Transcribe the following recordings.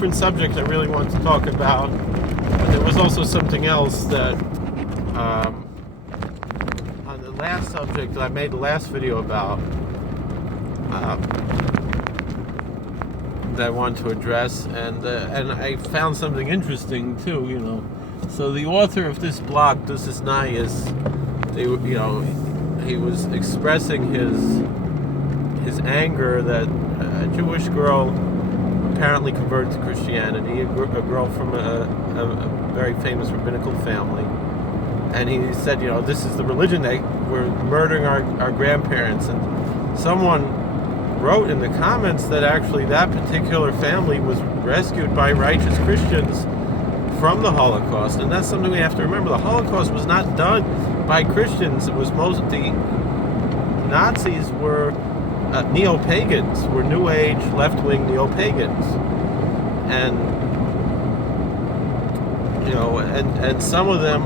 different subject I really want to talk about. But there was also something else that, on the last subject that I made the last video about, that I wanted to address, and I found something interesting too. So the author of this blog, Dusses Nayas, he was expressing his anger that a Jewish girl apparently converted to Christianity, a girl from a very famous rabbinical family, and he said, this is the religion that we're murdering our grandparents. And someone wrote in the comments that actually that particular family was rescued by righteous Christians from the Holocaust, and that's something we have to remember. The Holocaust was not done by Christians. It was the Nazis were neo-pagans, were New Age, left-wing neo-pagans, and and some of them,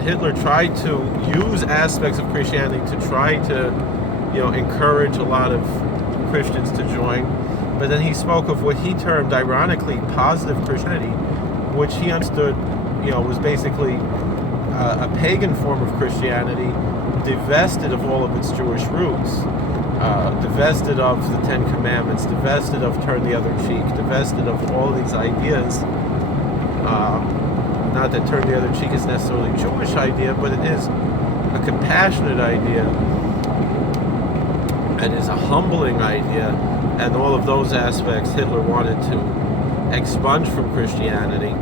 Hitler tried to use aspects of Christianity to try to, encourage a lot of Christians to join. But then he spoke of what he termed, ironically, positive Christianity, which he understood, was basically a pagan form of Christianity, divested of all of its Jewish roots, divested of the Ten Commandments, divested of turn the other cheek, divested of all these ideas. Not that turn the other cheek is necessarily a Jewish idea, but it is a compassionate idea. It is a humbling idea, and all of those aspects Hitler wanted to expunge from Christianity.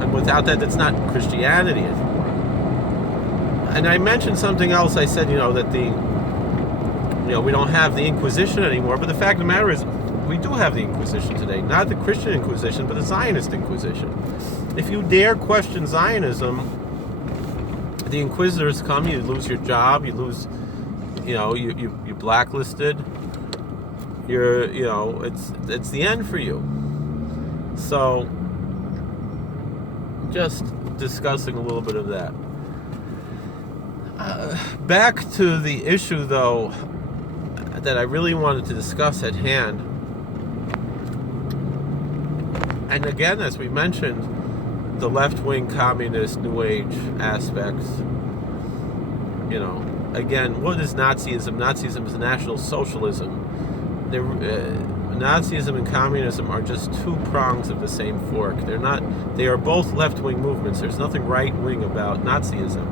And without that, it's not Christianity anymore. And I mentioned something else. I said, that we don't have the Inquisition anymore, but the fact of the matter is, we do have the Inquisition today. Not the Christian Inquisition, but the Zionist Inquisition. If you dare question Zionism, the Inquisitors come, you lose your job, you lose, you're blacklisted. It's the end for you. So, just discussing a little bit of that. Back to the issue, though, that I really wanted to discuss at hand. And again, as we mentioned, the left-wing communist New Age aspects. Again, what is Nazism? Nazism is National Socialism. Nazism and communism are just two prongs of the same fork. They are both left-wing movements. There's nothing right-wing about Nazism.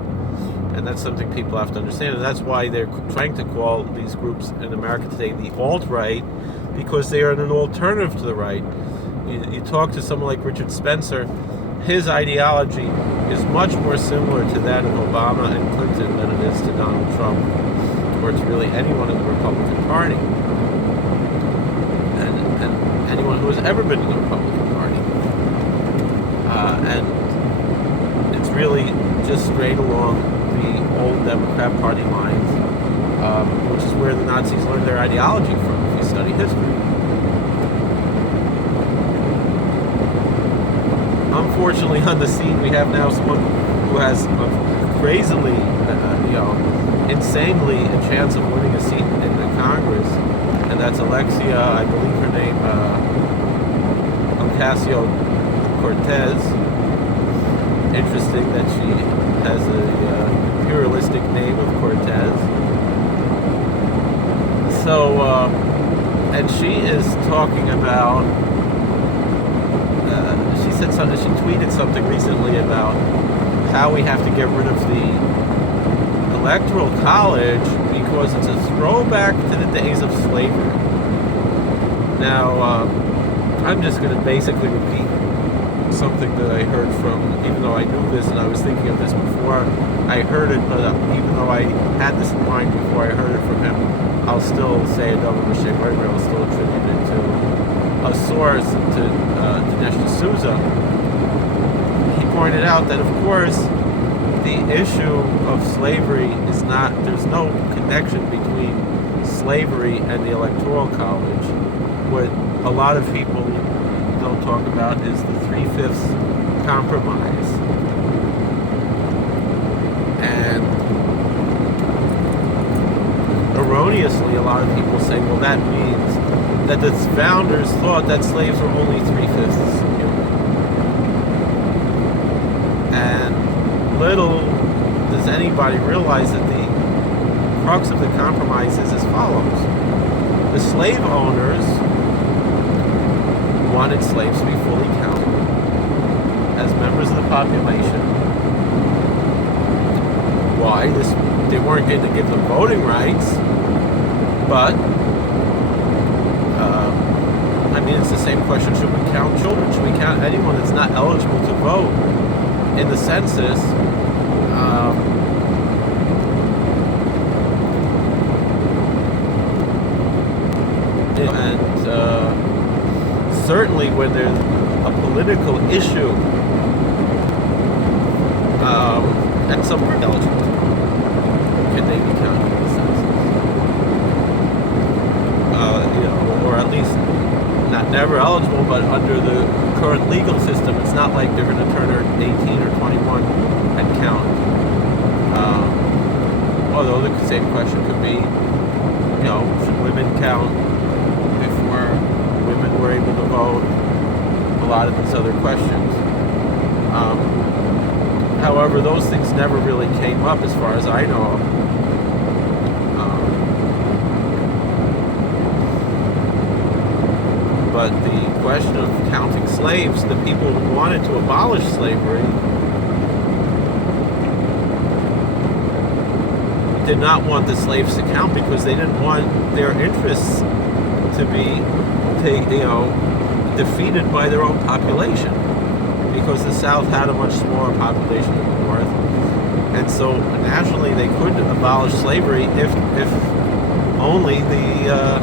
And that's something people have to understand. And that's why they're trying to call these groups in America today the alt-right, because they are an alternative to the right. You talk to someone like Richard Spencer, his ideology is much more similar to that of Obama and Clinton than it is to Donald Trump, or to really anyone in the Republican Party. And anyone who has ever been in the Republican Party. And it's really just straight along the old Democrat Party lines, which is where the Nazis learned their ideology from, if you study history. Unfortunately, on the scene, we have now someone who has crazily, insanely a chance of winning a seat in the Congress, and that's Alexia, I believe her name, Ocasio Cortez. Interesting that she has a pluralistic name of Cortez. So, and she is talking about, she tweeted something recently about how we have to get rid of the Electoral College because it's a throwback to the days of slavery. Now, I'm just going to basically repeat something that I heard from, even though I knew this and I was thinking of this before I heard it, but even though I had this in mind before I heard it from him, I'll still say a double mistake. I'll still attribute it to a source, to Dinesh D'Souza. He pointed out that, of course, the issue of slavery is not, there's no connection between slavery and the Electoral College. What a lot of people don't talk about is the 3/5 compromise. And erroneously, a lot of people say, well, that means that the founders thought that slaves were only 3/5 human. And little does anybody realize that the crux of the compromise is as follows. The slave owners wanted slaves to be fully counted as members of the population. Why? They weren't going to give them voting rights, but I mean, it's the same question. Should we count children? Should we count anyone that's not eligible to vote in the census? And certainly when there's a political issue, and some are eligible, can they be counted in the census? Or at least not never eligible, but under the current legal system, it's not like they're going to turn 18 or 21 and count. Although the same question could be, should women count before women were able to vote? A lot of these other questions. However, those things never really came up as far as I know. But the question of counting slaves, the people who wanted to abolish slavery did not want the slaves to count because they didn't want their interests to be defeated by their own population, because the South had a much smaller population than the North, and so nationally they could abolish slavery if only the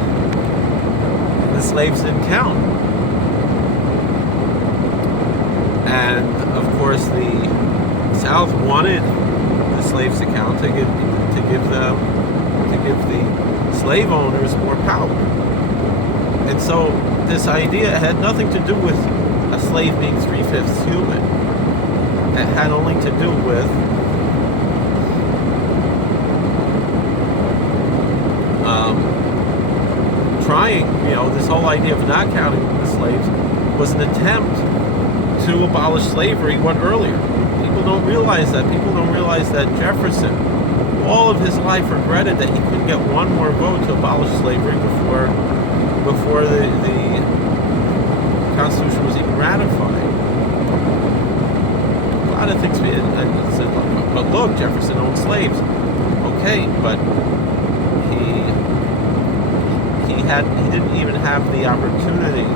slaves didn't count. And of course the South wanted the slaves to count to give the slave owners more power. And so this idea had nothing to do with a slave being 3/5 human. It had only to do with trying, this whole idea of not counting the slaves was an attempt to abolish slavery earlier. People don't realize that. People don't realize that Jefferson, all of his life, regretted that he couldn't get one more vote to abolish slavery before the Constitution was even ratified. A lot of things being said, but look, Jefferson owned slaves. Okay, but he didn't even have the opportunity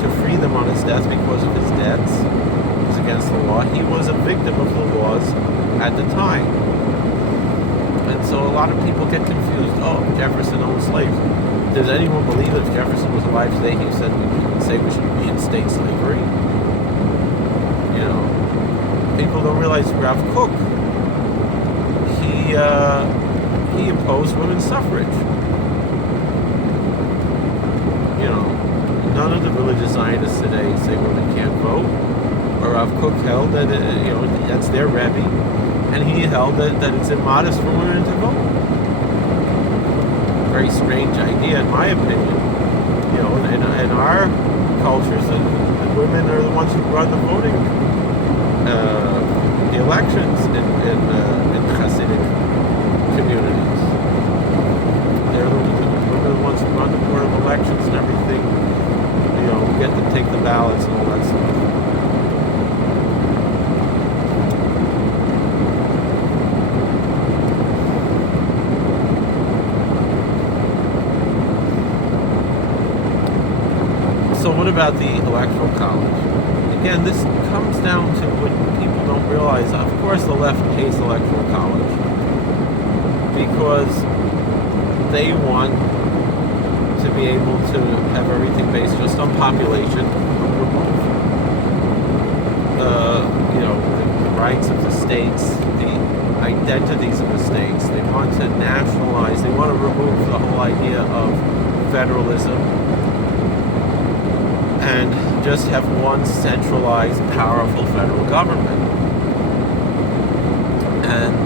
to free them on his death because of his debts. It was against the law. He was a victim of the laws at the time. And so a lot of people get confused. Oh, Jefferson owned slaves. Does anyone believe that if Jefferson was alive today, he would say we should reinstate slavery? People don't realize Ralph Cook, he imposed women's suffrage. None of the religious Zionists today say women can't vote. Or Ralph Cook held that that's their Rebbe, and he held that it's immodest for women to vote. Very strange idea, in my opinion. In our cultures, the women are the ones who run the voting, the elections in Hasidic communities. They're the ones who run the board of elections and everything. Get to take the ballots and all that stuff. So what about the electoral college? Again, this comes down to what people don't realize. Of course the left hates electoral college because they want to be able to have everything based just on population, remove the rights of the states, the identities of the states. They want to nationalize, they want to remove the whole idea of federalism and just have one centralized, powerful federal government. And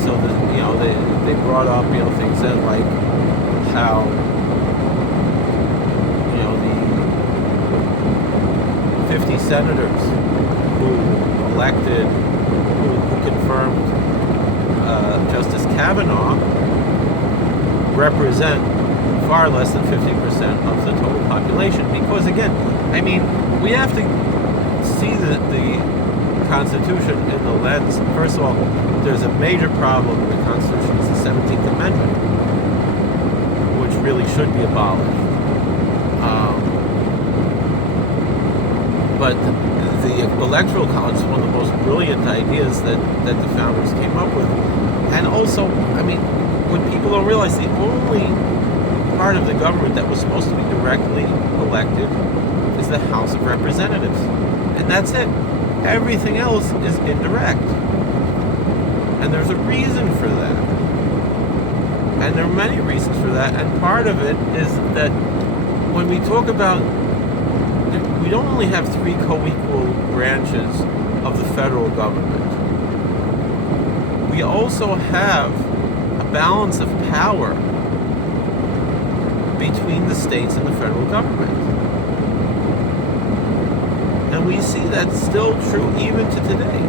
so they brought up things that like how senators who elected, who confirmed Justice Kavanaugh represent far less than 50% of the total population. Because again, I mean, we have to see the Constitution in the lens. First of all, there's a major problem with the Constitution. It's the 17th Amendment, which really should be abolished. But the Electoral College is one of the most brilliant ideas that the founders came up with. And also, I mean, what people don't realize, the only part of the government that was supposed to be directly elected is the House of Representatives. And that's it. Everything else is indirect. And there's a reason for that. And there are many reasons for that. And part of it is that when we talk about, we don't only have three co-equal branches of the federal government. We also have a balance of power between the states and the federal government. And we see that's still true even to today.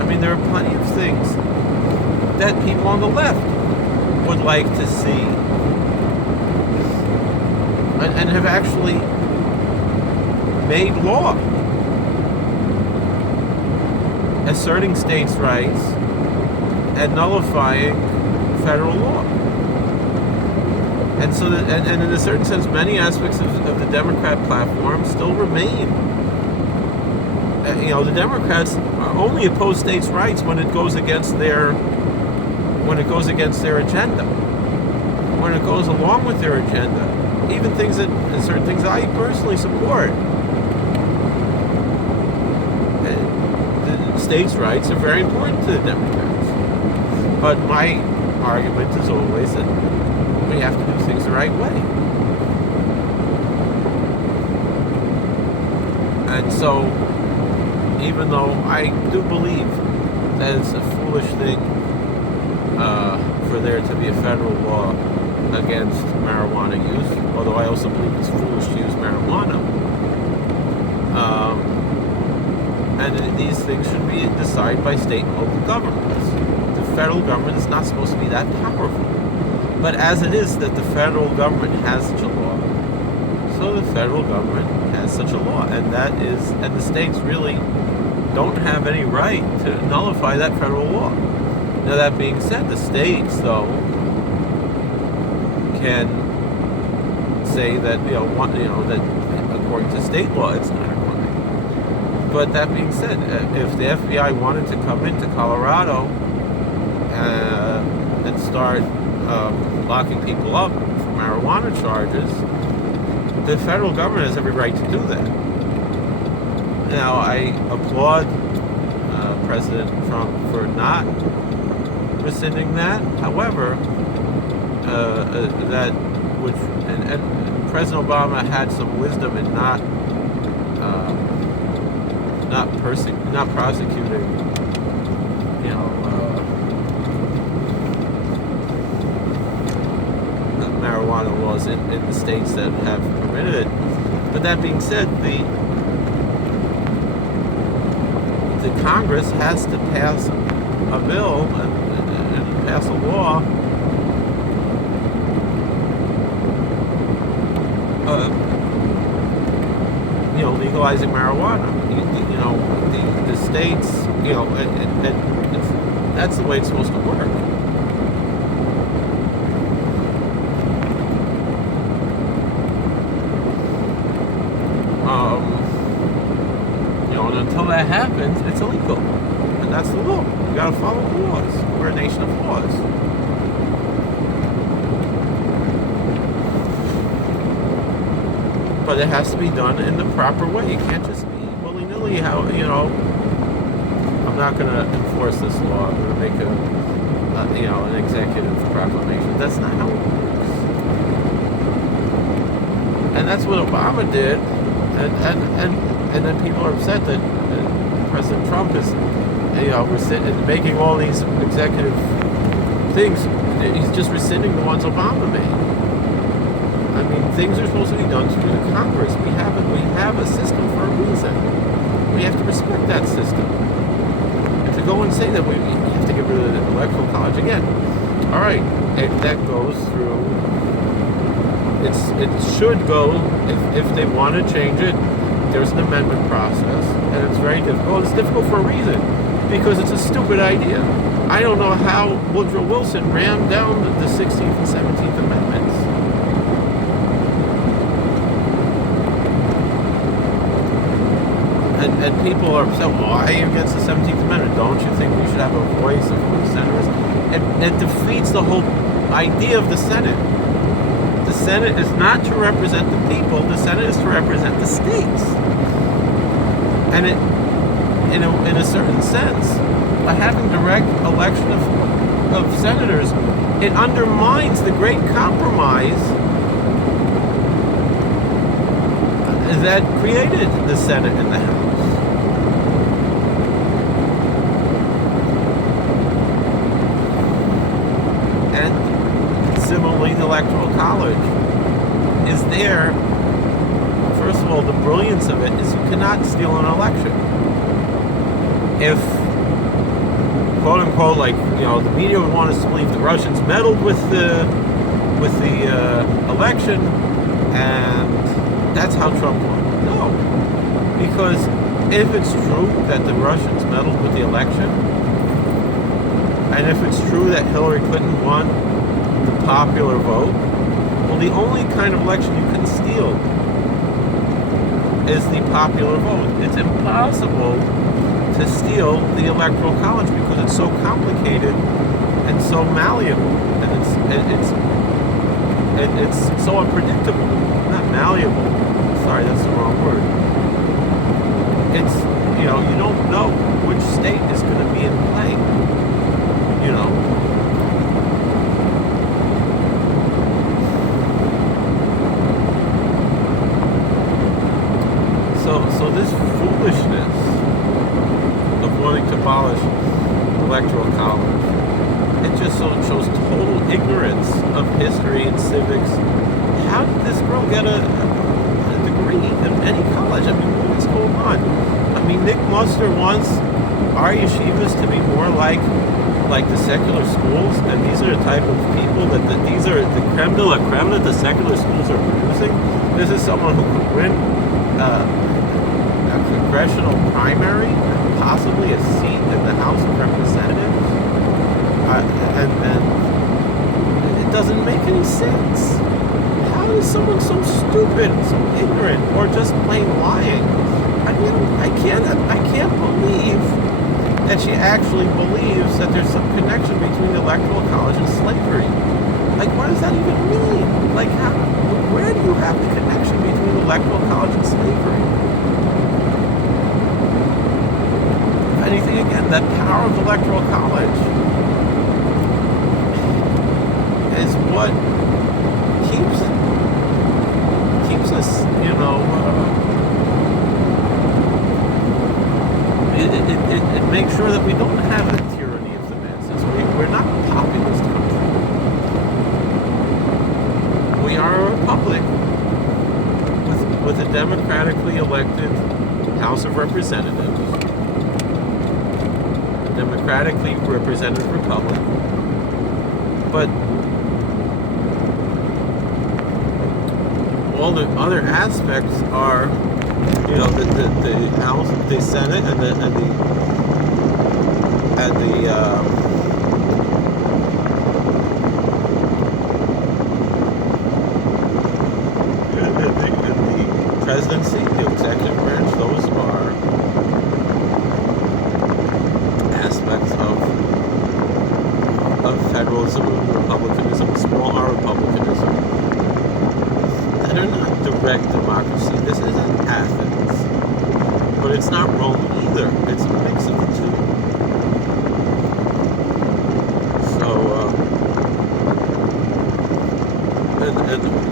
I mean, there are plenty of things that people on the left would like to see and have actually made law, asserting states' rights and nullifying federal law. And so, and in a certain sense, many aspects of the Democrat platform still remain. The Democrats only oppose states' rights when it goes against their agenda. When it goes along with their agenda, even certain things I personally support. States' rights are very important to the Democrats. But my argument is always that we have to do things the right way. And so, even though I do believe that it's a foolish thing for there to be a federal law against marijuana use, although I also believe it's foolish to use marijuana, and these things should be decided by state and local governments. The federal government is not supposed to be that powerful. But as it is that the federal government has such a law, so the federal government has such a law. And the states really don't have any right to nullify that federal law. Now, that being said, the states, though, can say that, that according to state law, it's not a crime. But that being said, if the FBI wanted to come into Colorado and start locking people up for marijuana charges, the federal government has every right to do that. Now, I applaud President Trump for not rescinding that. However, and President Obama had some wisdom in not prosecuting, marijuana laws in the states that have permitted it. But that being said, the Congress has to pass a bill and pass a law legalizing marijuana. The states, and that's the way it's supposed to work. And until that happens, it's illegal. And that's the law. You gotta follow the laws. We're a nation of laws. But it has to be done in the proper way. It can't just be willy-nilly I'm not going to enforce this law. I'm going to make an executive proclamation. That's not how it works. And that's what Obama did. And then people are upset that President Trump is, making all these executive things. He's just rescinding the ones Obama made. I mean, things are supposed to be done through the Congress. We have a system for a reason. We have to respect that system. And to go and say that we have to get rid of the electoral college again, all right, that goes through. It should go if they want to change it. There's an amendment process, and it's very difficult. It's difficult for a reason, because it's a stupid idea. I don't know how Woodrow Wilson rammed down the 16th and 17th Amendments. And people are upset, why are you against the 17th Amendment? Don't you think we should have a voice of the senators? It defeats the whole idea of the Senate. The Senate is not to represent the people. The Senate is to represent the states. And in a certain sense, by having direct election of senators, it undermines the great compromise that created the Senate and the House. And similarly, the Electoral College is there. First of all, the brilliance of it is you cannot steal an election. If, quote unquote, like, the media would want us to believe the Russians meddled with the election, and that's how Trump won. No, because if it's true that the Russians meddled with the election, and if it's true that Hillary Clinton won the popular vote, well, the only kind of election you can steal is the popular vote. It's impossible to steal the Electoral College because it's so complicated and so malleable, and it's so unpredictable. Not malleable. Sorry, that's the wrong word. It's, you don't know which state is going to be in play. So this foolishness of wanting to abolish the Electoral College, it just shows total ignorance of history and civics. How did this girl get a degree in any college? I mean, what is going on? I mean, Nick Muster wants our yeshivas to be more like the secular schools, and these are the type of people these are the creme de la creme that the secular schools are producing. This is someone who could win a congressional primary, and possibly a seat in the House of Representatives, and it doesn't make any sense. How is someone so stupid, so ignorant, or just plain lying? I mean, I can't believe that she actually believes that there's some connection between the Electoral College and slavery. Like, what does that even mean? Like, where do you have the connection between the Electoral College and slavery? If anything, again, that power of the Electoral College is what keeps us, it makes sure that we don't have a tyranny of the masses. We're not a populist country. We are a republic with a democratically elected House of Representatives, a democratically represented republic. But all the other aspects are, the House, the Senate, and the presidency, the executive branch. Those are aspects of federalism and republicanism, small r republicanism, that are not direct democracy. This isn't Athens, but it's not Rome either. It's a mix of the two.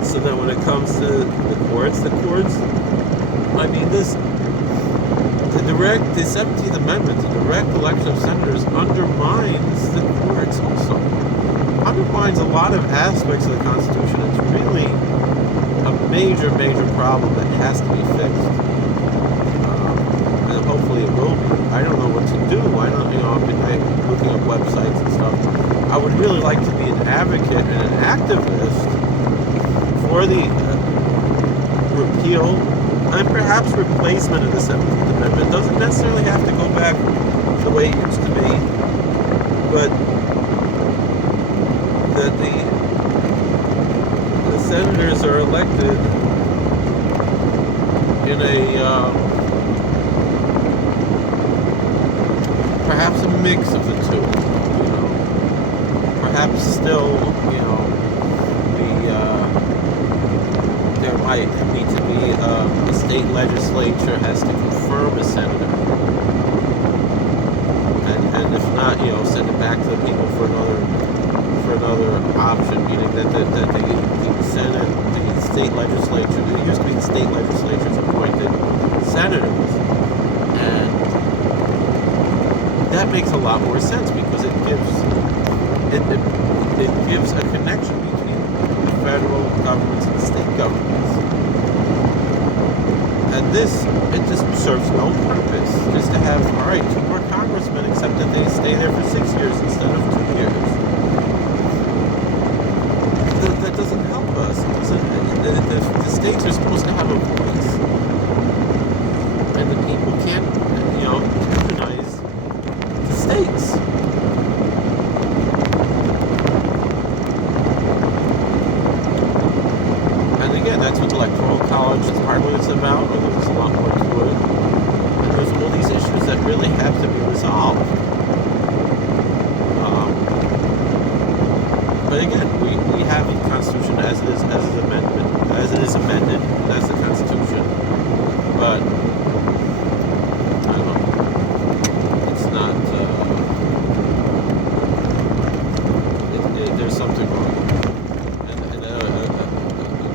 So then when it comes to the courts, I mean, the 17th Amendment, the direct election of senators, undermines the courts also. Undermines a lot of aspects of the Constitution. It's really a major, major problem that has to be fixed. And hopefully it will be. I don't know what to do. I don't, I've been looking up websites and stuff. I would really like to be an advocate and an activist for the repeal and perhaps replacement of the 17th Amendment. It doesn't necessarily have to go back the way it used to be, but that the senators are elected in a perhaps a mix of the two. Perhaps still, there might need to be a state legislature has to confirm a senator, and if not, send it back to the people for another option, meaning that the Senate, the state legislature, it used to be the state legislatures appointed senators, and that makes a lot more sense because it gives a connection between the federal governments and the state governments. And it just serves no purpose just to have, all right, 2 more congressmen, except that they stay there for 6 years instead of 2 years. That doesn't help us. The states are supposed to have a voice. And the people can't, unionize the states. And again, that's what the electoral college is partly it's about, or there's a lot more to it. And there's all these issues that really have to be resolved. But again, we have the Constitution as it is amended, that's the Constitution. But I don't know. It's not. There's something wrong. And a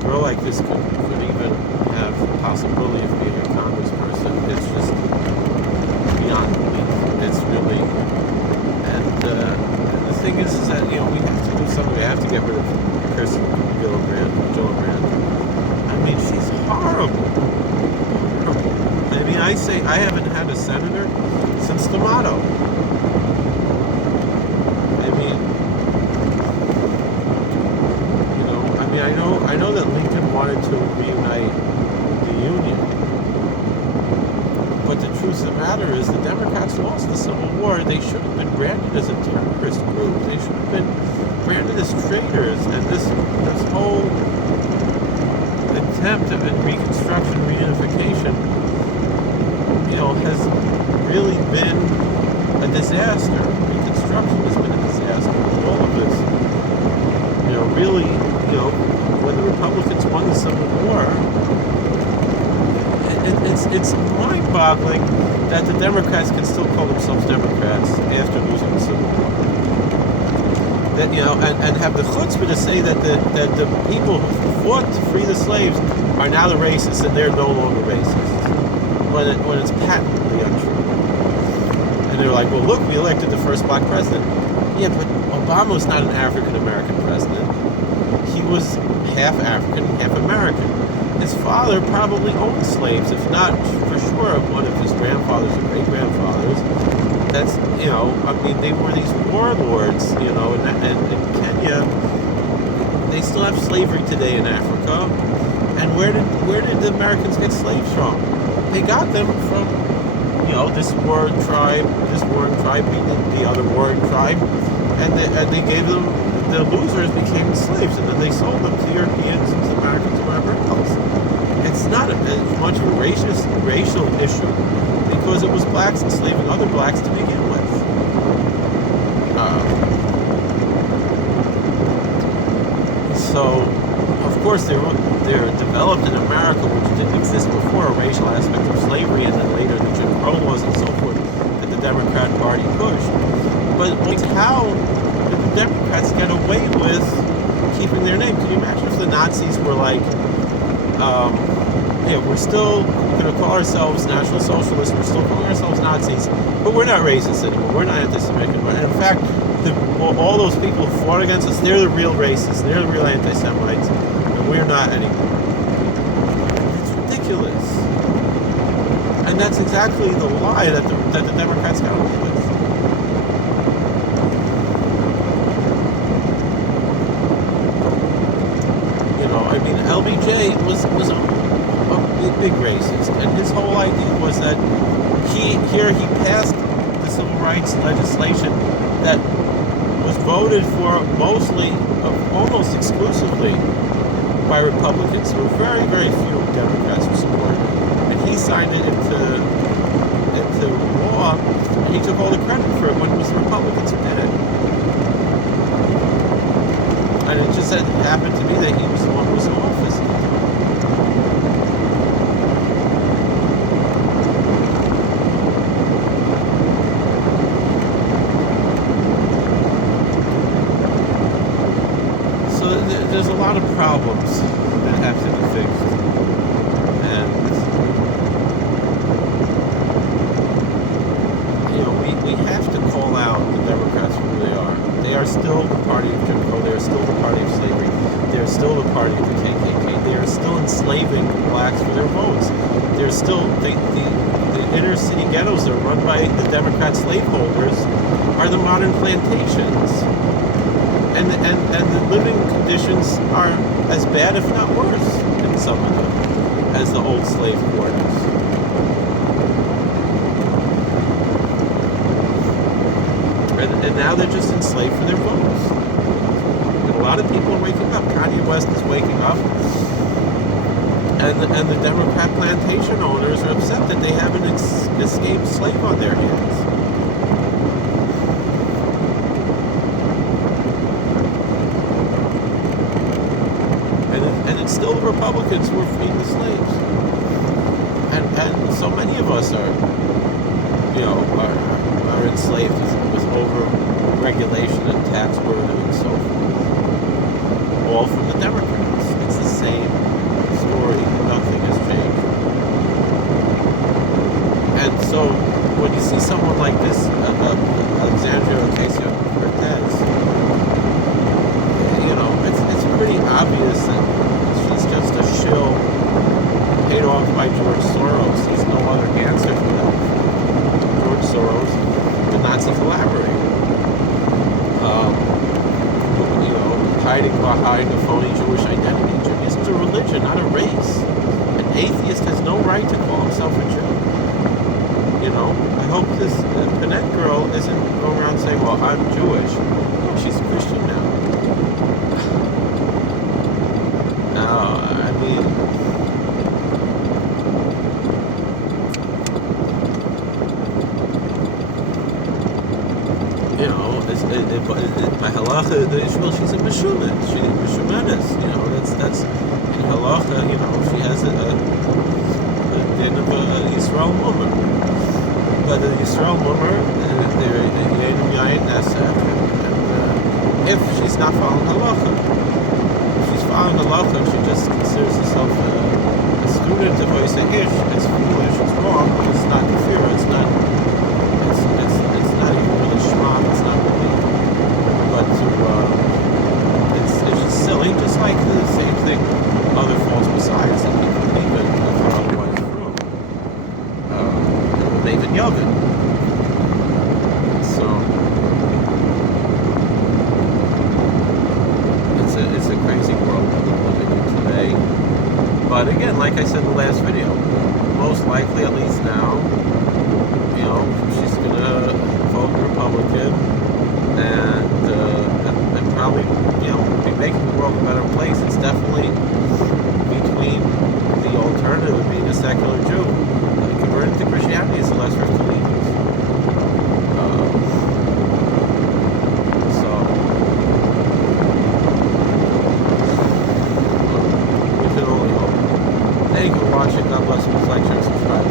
girl like this could even have the possibility of being a congressperson. It's just beyond belief. It's really. And the thing is that we have to do something. We have to get rid of Kirsten Gillibrand. I mean, she's horrible. I mean, I haven't had a senator since D'Amato. I mean, I know that Lincoln wanted to reunite the Union, but the truth of the matter is the Democrats lost the Civil War. They should have been branded as a terrorist group. They should have been branded as traitors, and this whole attempt at Reconstruction, reunification, has really been a disaster. Reconstruction has been a disaster. All of this, really, when the Republicans won the Civil War, it's mind-boggling that the Democrats can still call themselves Democrats after losing the Civil War. That and have the chutzpah to say that the people who fought to free the slaves are now the racists and they're no longer racist, when it's patently untrue. And they're like, well, look, we elected the first black president. Yeah, but Obama was not an African American president. He was half African, half American. His father probably owned slaves, if not for sure one of his grandfathers or great-grandfathers. That's, they were these warlords, and in Kenya, they still have slavery today in Africa. And where did the Americans get slaves from? They got them from, this warring tribe beating the other warring tribe, and they gave them, the losers became the slaves, and then they sold them to Europeans and to Americans and wherever else. It's not as much of a racial issue because it was blacks enslaving other blacks to begin with. So, of course, they're developed in America, which didn't exist before, a racial aspect of slavery, and then later the Jim Crow laws and so forth that the Democrat Party pushed. But how did the Democrats get away with keeping their name? Can you imagine if the Nazis were like, we're still going to call ourselves National Socialists, we're still calling ourselves Nazis, but we're not racist anymore, we're not anti-Semitic anymore. And in fact, all those people who fought against us, they're the real racists, they're the real anti-Semites, and we're not anymore. It's ridiculous. And that's exactly the lie that the Democrats got away with. I mean, LBJ was a big racist, and his whole idea was that he passed the civil rights legislation that was voted for mostly, almost exclusively, by Republicans. There were very, very few Democrats who supported it, and he signed it into law. And he took all the credit for it when it was the Republicans who did it. And it just happened to be that he was the one who was in office. So there's a lot of problems that have to be fixed. And, we have to call out the Democrats for who they are. They are still the party of Jim Crow. They are still the party of slavery. They are still the party of the KKK. They are still enslaving blacks for their votes. They're still the inner city ghettos that are run by the Democrat slaveholders are the modern plantations, and the living conditions are as bad, if not worse, in some of them, as the old slave quarters. And now they're just enslaved for their votes. And a lot of people are waking up. Kanye West is waking up. And the Democrat plantation owners are upset that they have an escaped slave on their hands. And it's still the Republicans who are freeing the slaves. And so many of us are enslaved with over-regulation and tax burden and so forth. All from the Democrats. It's the same story. Nothing has changed. And so when you see someone like this, Alexandria Ocasio Cortez, it's pretty obvious that she's just a shill paid off by George Soros. He's no other answer to that. George Soros, the Nazi collaborator, hiding behind a phony Jewish identity. Judaism is a religion, not a race. An atheist has no right to call himself a Jew. I hope this Panette girl isn't going around saying, well, I'm Jewish. No, she's Christian now. I mean, by halacha, she's a meshumet. She's meshumedes. That's in halacha. She has a din of a Yisrael woman. But the Yisrael woman, they're yedim yayin nesach, and if she's not following halacha, if she's following halacha, she just considers herself a student of Oisei Ish. It's foolish. It's wrong. But it's not kafir. It's not even really shema. It's not really. But it's just silly, just like the same thing other false messiahs that people believe in if they're otherwise true. David Yovin. So it's a crazy world that we're living in today. But again, like I said in the last video, most likely, at least now, she's gonna vote Republican and probably be making the world a better place. It's definitely between the alternative of being a secular Jew and converting to Christianity is the lesser of two evils. We can only hope. Thank you for watching. God bless you. Please like, share, subscribe.